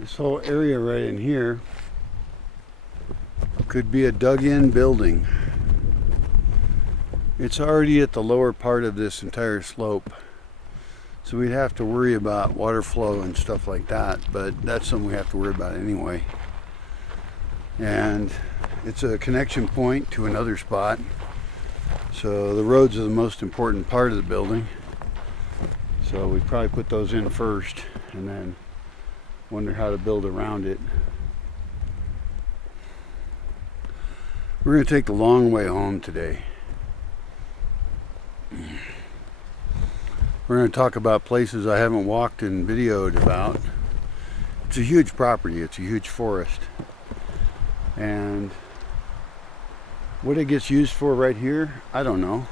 This whole area right in here could be a dug-in building. It's already at the lower part of this entire slope, so we'd have to worry about water flow and stuff like that, but that's something we have to worry about anyway. And it's a connection point to another spot, so the roads are the most important part of the building, so we'd probably put those in first and then wonder how to build around it. We're going to take the long way home today. We're going to talk about places I haven't walked and videoed about. It's a huge property, it's a huge forest. And what it gets used for right here, I don't know.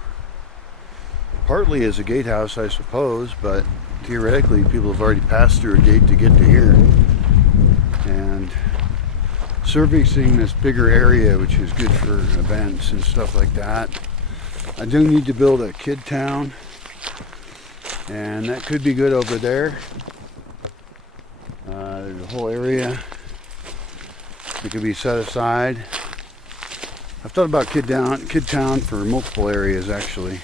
Partly as a gatehouse, I suppose, but theoretically people have already passed through a gate to get to here. And servicing this bigger area, which is good for events and stuff like that. I do need to build a kid town, and that could be good over there. There's a whole area that could be set aside. I've thought about kid town for multiple areas actually,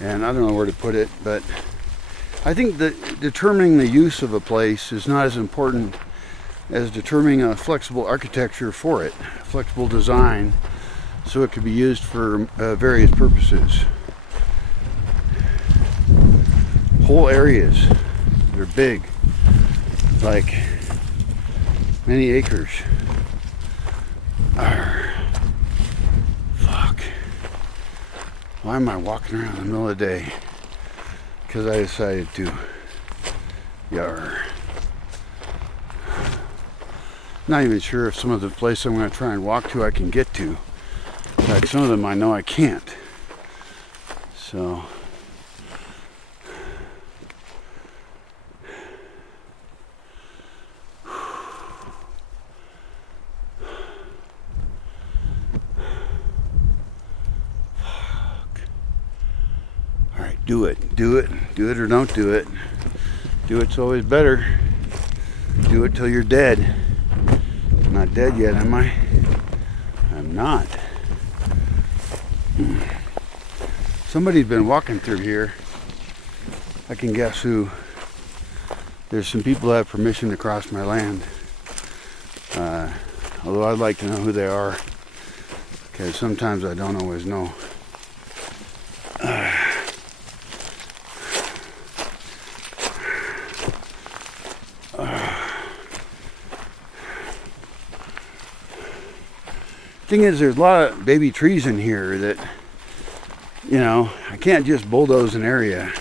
and I don't know where to put it, but I think that determining the use of a place is not as important as determining a flexible architecture for it, flexible design, so it could be used for various purposes. Whole areas, they're big, like many acres. Fuck. Why am I walking around in the middle of the day? Because I decided to. Yar. Not even sure if some of the places I'm going to try and walk to I can get to. In fact, some of them I know I can't. So. Do it or don't do it. Do it's always better. Do it till you're dead. I'm not dead yet, am I? I'm not. Somebody's been walking through here. I can guess who. There's some people that have permission to cross my land. Although I'd like to know who they are, because sometimes I don't always know. Thing is, there's a lot of baby trees in here that, you know, I can't just bulldoze an area.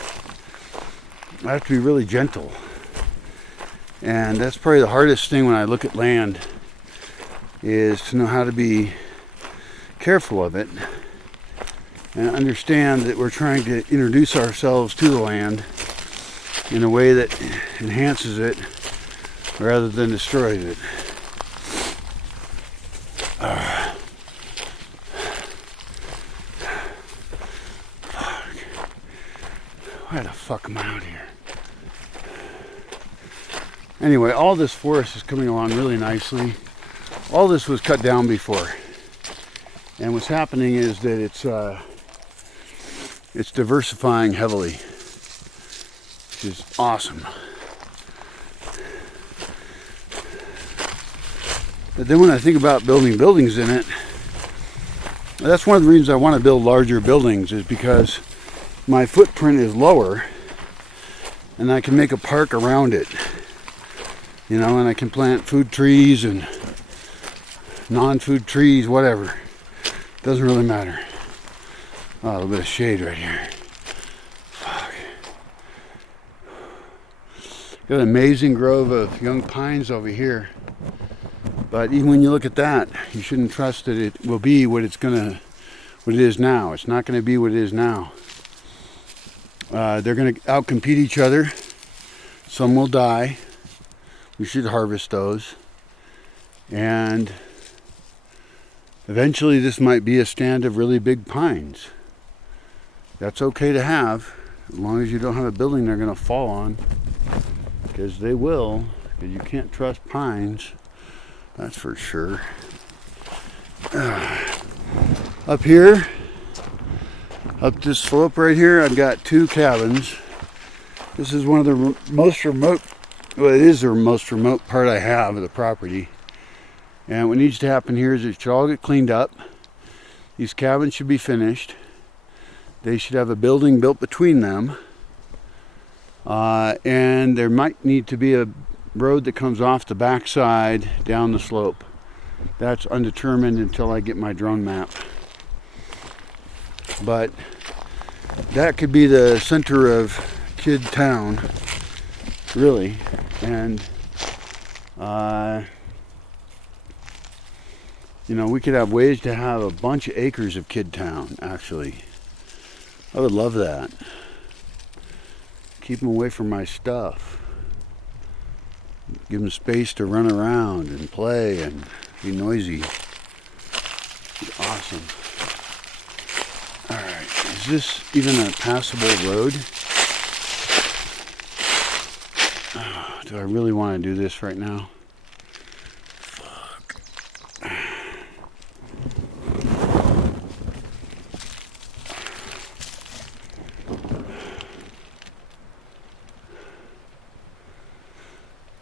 I have to be really gentle. And that's probably the hardest thing when I look at land, is to know how to be careful of it and understand that we're trying to introduce ourselves to the land in a way that enhances it rather than destroys it. Why the fuck am I out here? Anyway, all this forest is coming along really nicely. All this was cut down before. And what's happening is that it's diversifying heavily, which is awesome. But then when I think about building buildings in it, that's one of the reasons I want to build larger buildings, is because my footprint is lower and I can make a park around it, you know, and I can plant food trees and non-food trees, whatever. Doesn't really matter. Oh, a little bit of shade right here. Fuck. Got an amazing grove of young pines over here, but even when you look at that, you shouldn't trust that it will be what it is now. It's not going to be what it is now. They're going to outcompete each other. Some will die. We should harvest those. And eventually this might be a stand of really big pines. That's okay to have, as long as you don't have a building they're going to fall on. because they will, because you can't trust pines, that's for sure. Up here, up this slope right here, I've got 2 cabins. This is one of the most remote, well, it is the most remote part I have of the property. And what needs to happen here is it should all get cleaned up. These cabins should be finished. They should have a building built between them. And there might need to be a road that comes off the backside down the slope. That's undetermined until I get my drone map. But that could be the center of Kid Town, really. And you know, we could have ways to have a bunch of acres of Kid Town, actually. I would love that. Keep them away from my stuff. Give them space to run around and play and be noisy. Be awesome. Alright, is this even a passable road? Oh, do I really want to do this right now? Fuck.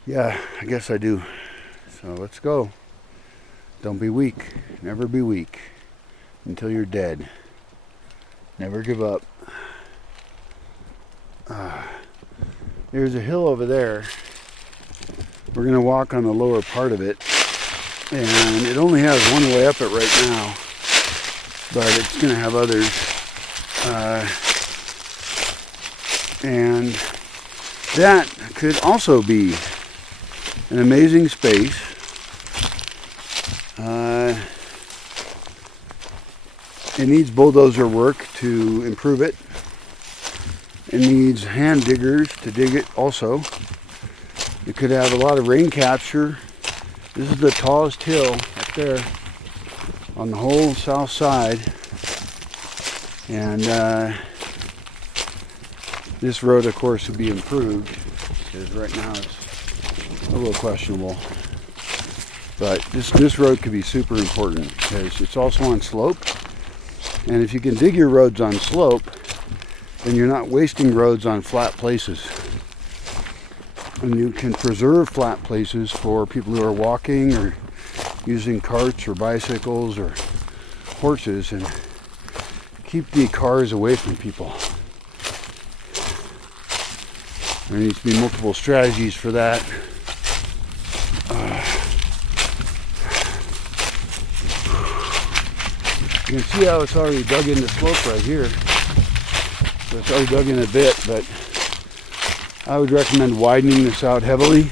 Yeah, I guess I do. So let's go. Don't be weak. Never be weak until you're dead. Never give up. There's a hill over there. We're going to walk on the lower part of it. And it only has one way up it right now. But it's going to have others. And that could also be an amazing space. It needs bulldozer work to improve it. It needs hand diggers to dig it also. It could have a lot of rain capture. This is the tallest hill up there on the whole south side. And this road, of course, would be improved because right now it's a little questionable. But this road could be super important because it's also on slope. And if you can dig your roads on slope, then you're not wasting roads on flat places. And you can preserve flat places for people who are walking or using carts or bicycles or horses, and keep the cars away from people. There needs to be multiple strategies for that. You can see how it's already dug in the slope right here. So it's already dug in a bit, but I would recommend widening this out heavily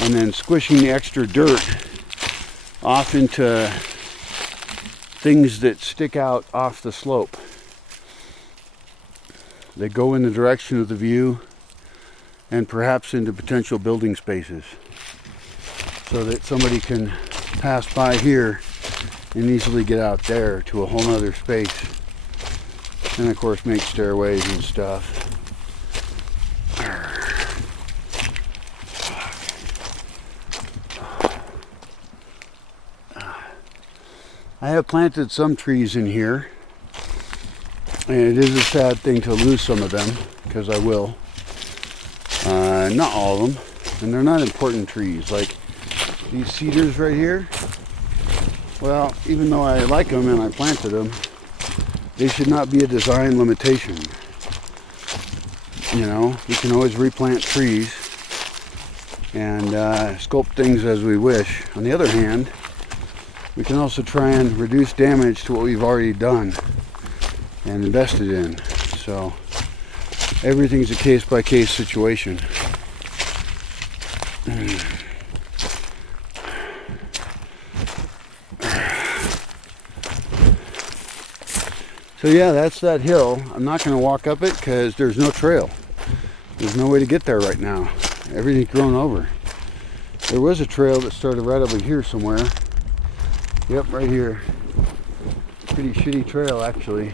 and then squishing the extra dirt off into things that stick out off the slope. They go in the direction of the view and perhaps into potential building spaces so that somebody can pass by here and easily get out there to a whole nother space. And of course make stairways and stuff. I have planted some trees in here, and it is a sad thing to lose some of them, because I will. Not all of them, and they're not important trees. Like these cedars right here, well, even though I like them and I planted them, they should not be a design limitation. You know, we can always replant trees and sculpt things as we wish. On the other hand, we can also try and reduce damage to what we've already done and invested in. So everything's a case-by-case situation. So yeah, that's that hill. I'm not going to walk up it because there's no trail. There's no way to get there right now. Everything's grown over. There was a trail that started right over here somewhere. Yep, right here. Pretty shitty trail, actually.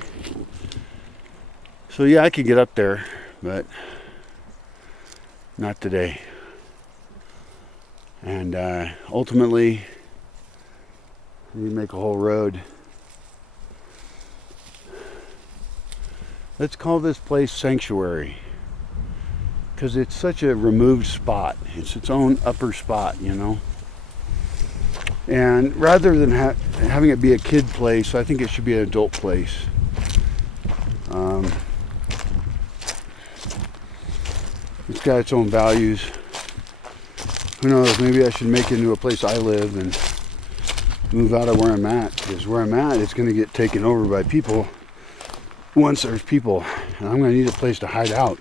So yeah, I could get up there, but Not today. And ultimately, you make a whole road. Let's call this place Sanctuary, because it's such a removed spot. It's its own upper spot, you know. And rather than having it be a kid place, I think it should be an adult place. It's got its own values. Who knows, maybe I should make it into a place I live and move out of where I'm at, because where I'm at, it's going to get taken over by people once there's people, and I'm going to need a place to hide out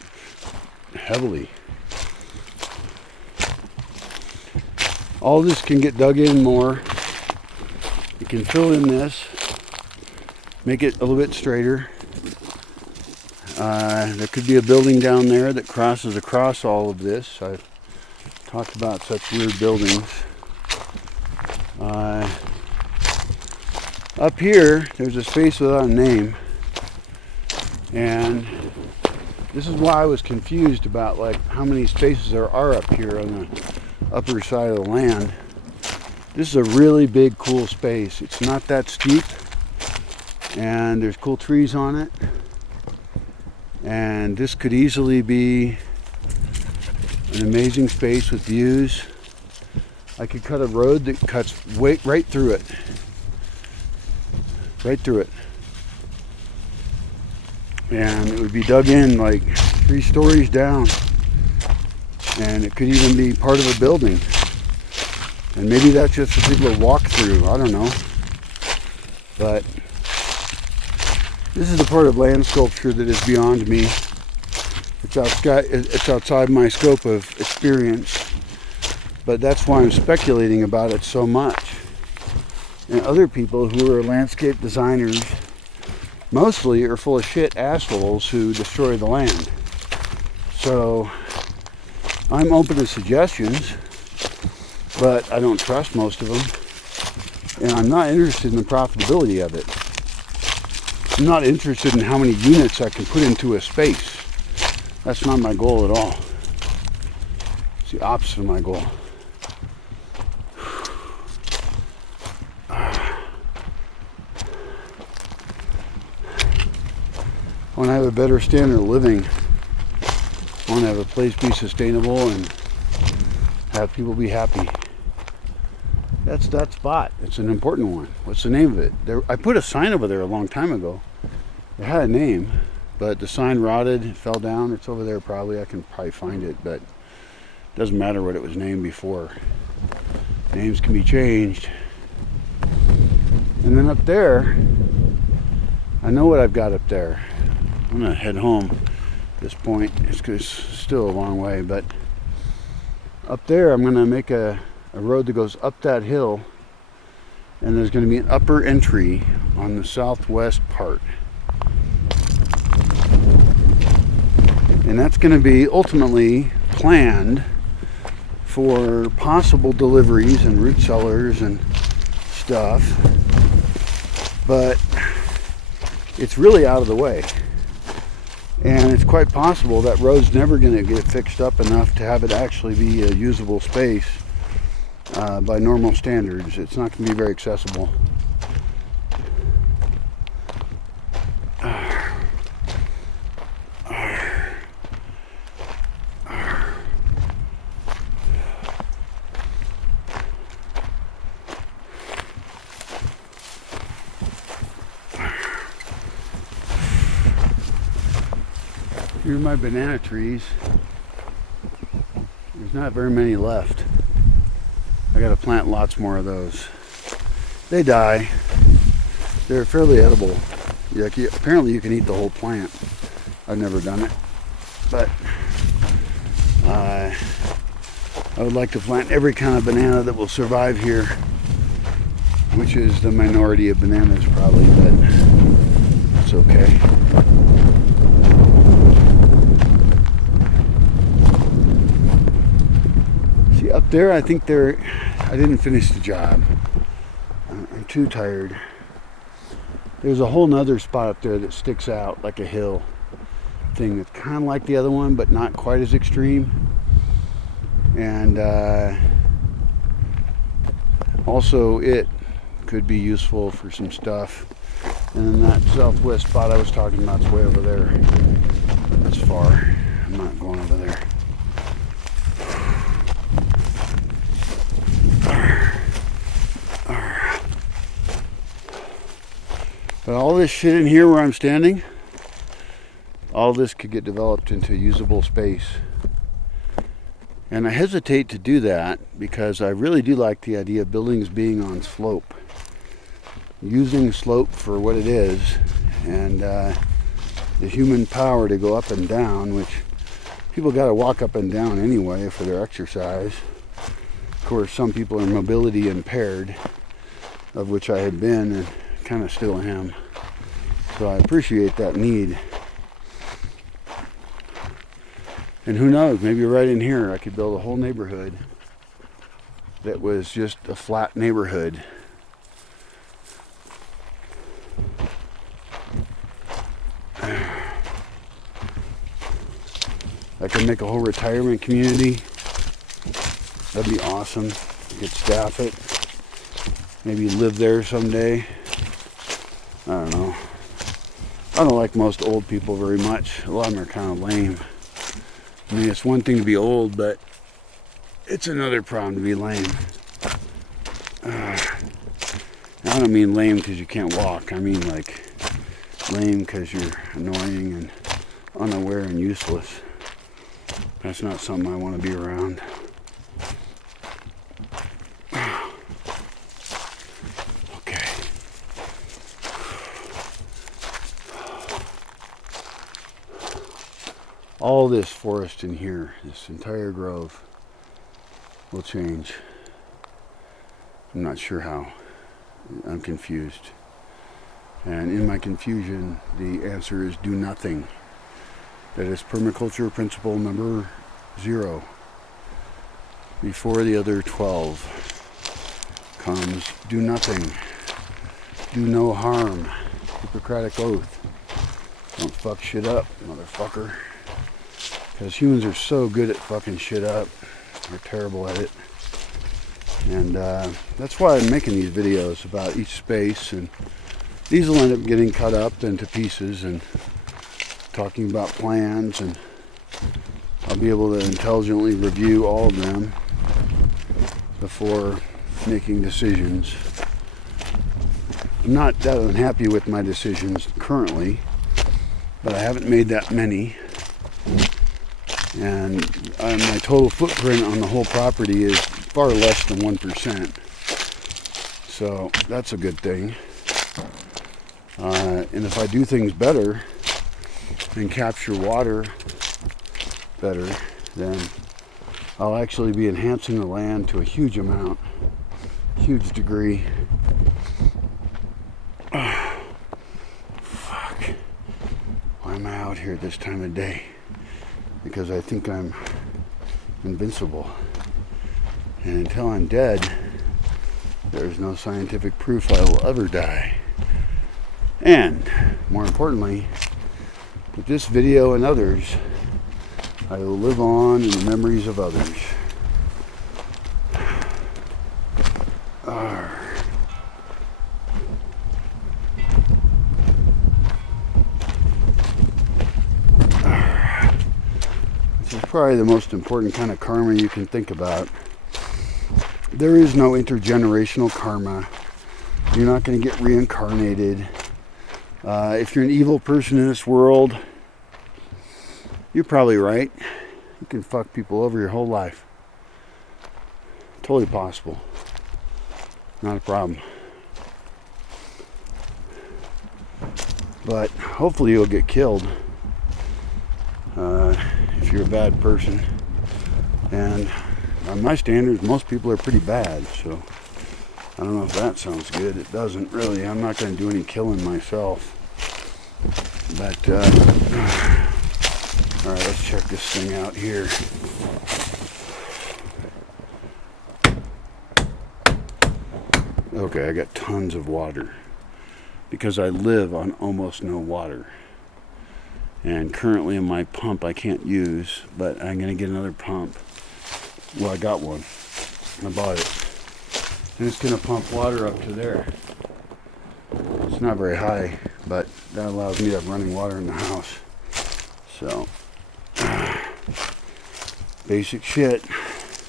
heavily. All this can get dug in more. You can fill in this, make it a little bit straighter. There could be a building down there that crosses across all of this. I've talked about such weird buildings. Up here, there's a space without a name. And this is why I was confused about like how many spaces there are up here on the upper side of the land. This is a really big, cool space. It's not that steep, and there's cool trees on it. And this could easily be an amazing space with views. I could cut a road that cuts right through it. Right through it. And it would be dug in like 3 stories down. And it could even be part of a building. And maybe that's just for people to walk through. I don't know. But this is the part of land sculpture that is beyond me. It's outside my scope of experience. But that's why I'm speculating about it so much. And other people who are landscape designers mostly are full of shit assholes who destroy the land. So I'm open to suggestions, but I don't trust most of them. And I'm not interested in the profitability of it. I'm not interested in how many units I can put into a space. That's not my goal at all. It's the opposite of my goal. I want to have a better standard of living. I want to have a place be sustainable and have people be happy. That's that spot. It's an important one. What's the name of it? I put a sign over there a long time ago. It had a name, but the sign rotted, it fell down. It's over there probably. I can probably find it, but it doesn't matter what it was named before. Names can be changed. And then up there, I know what I've got up there. I'm going to head home at this point. It's still a long way, but up there I'm going to make a road that goes up that hill, and there's going to be an upper entry on the southwest part. And that's going to be ultimately planned for possible deliveries and root cellars and stuff, but it's really out of the way. And it's quite possible that road's never going to get fixed up enough to have it actually be a usable space by normal standards. It's not going to be very accessible. Here's my banana trees. There's not very many left. I gotta plant lots more of those. They die. They're fairly edible. Apparently you can eat the whole plant. I've never done it. But I would like to plant every kind of banana that will survive here, which is the minority of bananas probably, but it's okay. Up there, I think I didn't finish the job. I'm too tired. There's a whole nother spot up there that sticks out like a hill thing that's kind of like the other one, but not quite as extreme. And also it could be useful for some stuff. And then that southwest spot I was talking about is way over there. That's far. I'm not going over there. But all this shit in here where I'm standing, all this could get developed into usable space. And I hesitate to do that because I really do like the idea of buildings being on slope. Using slope for what it is, and the human power to go up and down, which people got to walk up and down anyway for their exercise. Of course, some people are mobility impaired, of which I had been and kind of still am. So I appreciate that need. And who knows, maybe right in here I could build a whole neighborhood that was just a flat neighborhood. I could make a whole retirement community. That'd be awesome. I could staff it. Maybe live there someday. I don't know. I don't like most old people very much. A lot of them are kind of lame. I mean, it's one thing to be old, but it's another problem to be lame. I don't mean lame because you can't walk. I mean like lame because you're annoying and unaware and useless. That's not something I want to be around. Okay. All this forest in here, this entire grove, will change. I'm not sure how. I'm confused. And in my confusion, the answer is do nothing. That is permaculture principle number 0. Before the other 12 comes do nothing. Do no harm. Hippocratic oath. Don't fuck shit up, motherfucker. Because humans are so good at fucking shit up. We're terrible at it. And that's why I'm making these videos about each space. And these will end up getting cut up into pieces and talking about plans, and I'll be able to intelligently review all of them before making decisions. I'm not that unhappy with my decisions currently, but I haven't made that many, and my total footprint on the whole property is far less than 1%, so that's a good thing. And if I do things better and capture water better, then I'll actually be enhancing the land to a huge amount, huge degree. Fuck. Why am I out here at this time of day? Because I think I'm invincible. And until I'm dead, there's no scientific proof I will ever die. And more importantly, with this video and others, I will live on in the memories of others. This is probably the most important kind of karma you can think about. There is no intergenerational karma. You're not going to get reincarnated. If you're an evil person in this world, you're probably right. You can fuck people over your whole life. Totally possible. Not a problem. But hopefully you'll get killed if you're a bad person. And on my standards, most people are pretty bad, so I don't know if that sounds good. It doesn't really. I'm not going to do any killing myself. But, alright, let's check this thing out here. Okay, I got tons of water because I live on almost no water. And currently in my pump I can't use, but I'm going to get another pump Well, I got one. I bought it. And it's going to pump water up to there. It's not very high, but that allows me to have running water in the house. So, basic shit,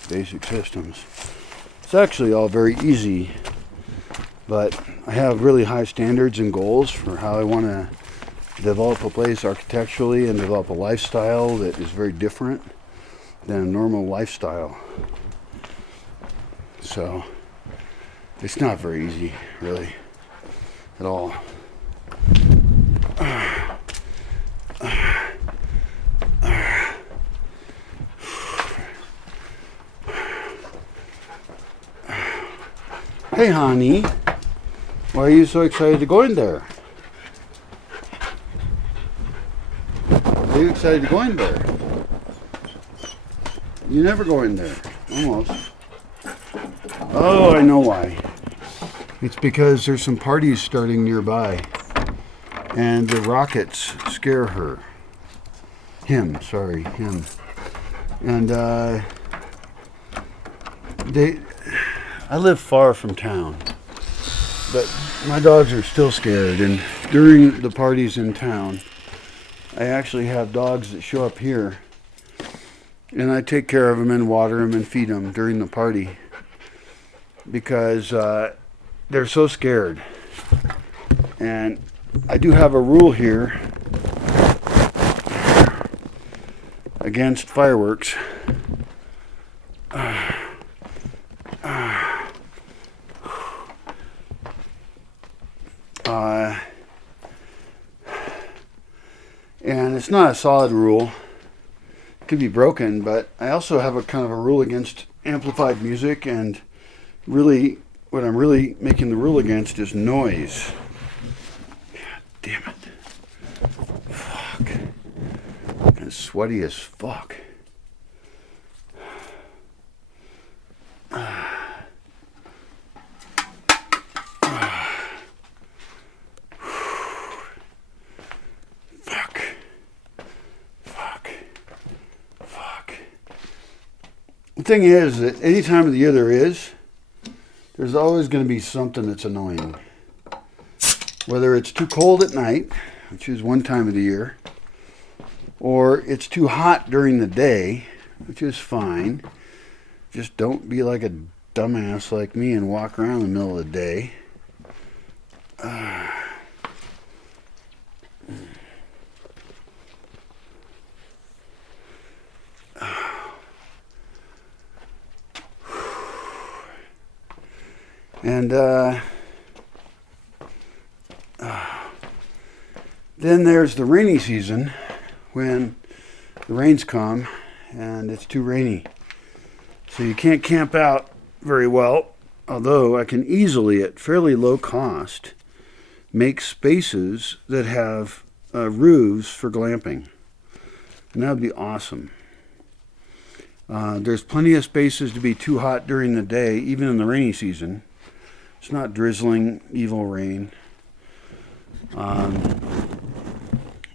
basic systems. It's actually all very easy, but I have really high standards and goals for how I want to develop a place architecturally and develop a lifestyle that is very different than a normal lifestyle. So, it's not very easy, really, at all. Hey, honey, why are you so excited to go in there? Are you excited to go in there? You never go in there, almost. Oh, I know why. It's because there's some parties starting nearby, and the rockets scare her. Him. And I live far from town, but my dogs are still scared, and during the parties in town, I actually have dogs that show up here, and I take care of them and water them and feed them during the party, because they're so scared. And I do have a rule here against fireworks. And it's not a solid rule. It could be broken, but I also have a kind of a rule against amplified music, and really what I'm really making the rule against is noise. God damn it. Fuck. I'm sweaty as fuck. The thing is that any time of the year there's always going to be something that's annoying. Whether it's too cold at night, which is one time of the year, or it's too hot during the day, which is fine. Just don't be like a dumbass like me and walk around in the middle of the day. And then there's the rainy season, when the rains come and it's too rainy. So you can't camp out very well, although I can easily, at fairly low cost, make spaces that have roofs for glamping. And that would be awesome. There's plenty of spaces to be too hot during the day, even in the rainy season. It's not drizzling, evil rain.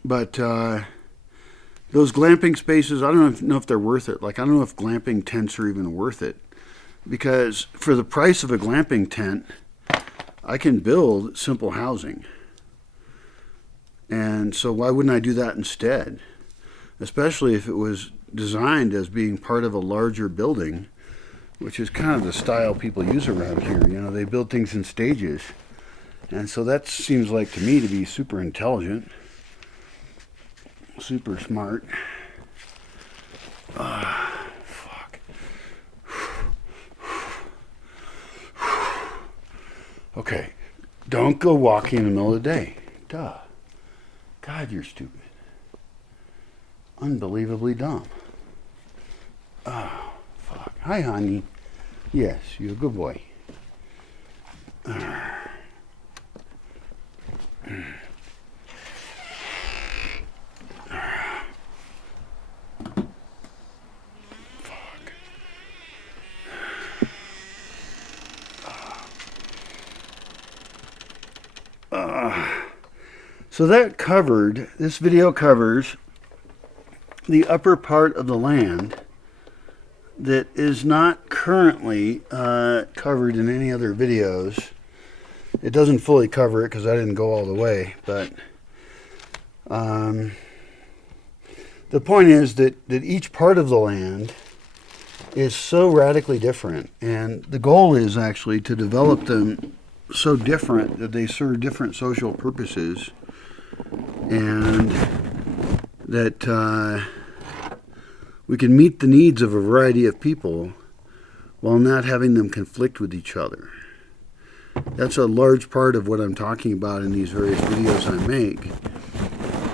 But those glamping spaces, I don't know if they're worth it. Like, I don't know if glamping tents are even worth it. Because for the price of a glamping tent, I can build simple housing. And so why wouldn't I do that instead? Especially if it was designed as being part of a larger building, which is kind of the style people use around here. You know, they build things in stages. And so that seems like to me to be super intelligent, super smart. Fuck. Okay, don't go walking in the middle of the day. Duh. God, you're stupid. Unbelievably dumb. Oh, fuck. Hi, honey. Yes, you're a good boy. So that covered, this video covers the upper part of the land that is not currently covered in any other videos. It doesn't fully cover it because I didn't go all the way, but the point is that each part of the land is so radically different, and the goal is actually to develop them so different that they serve different social purposes, and that we can meet the needs of a variety of people while not having them conflict with each other. That's a large part of what I'm talking about in these various videos I make,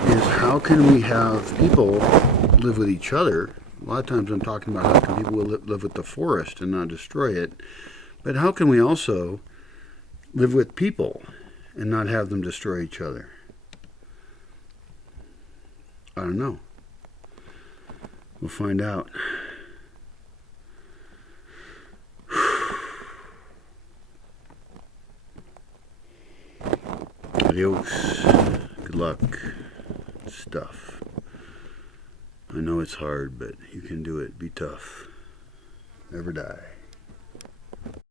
is how can we have people live with each other. A lot of times I'm talking about how can people live with the forest and not destroy it, but how can we also live with people and not have them destroy each other? I don't know. We'll find out. Adios. Good luck. Stuff. I know it's hard, but you can do it. Be tough. Never die.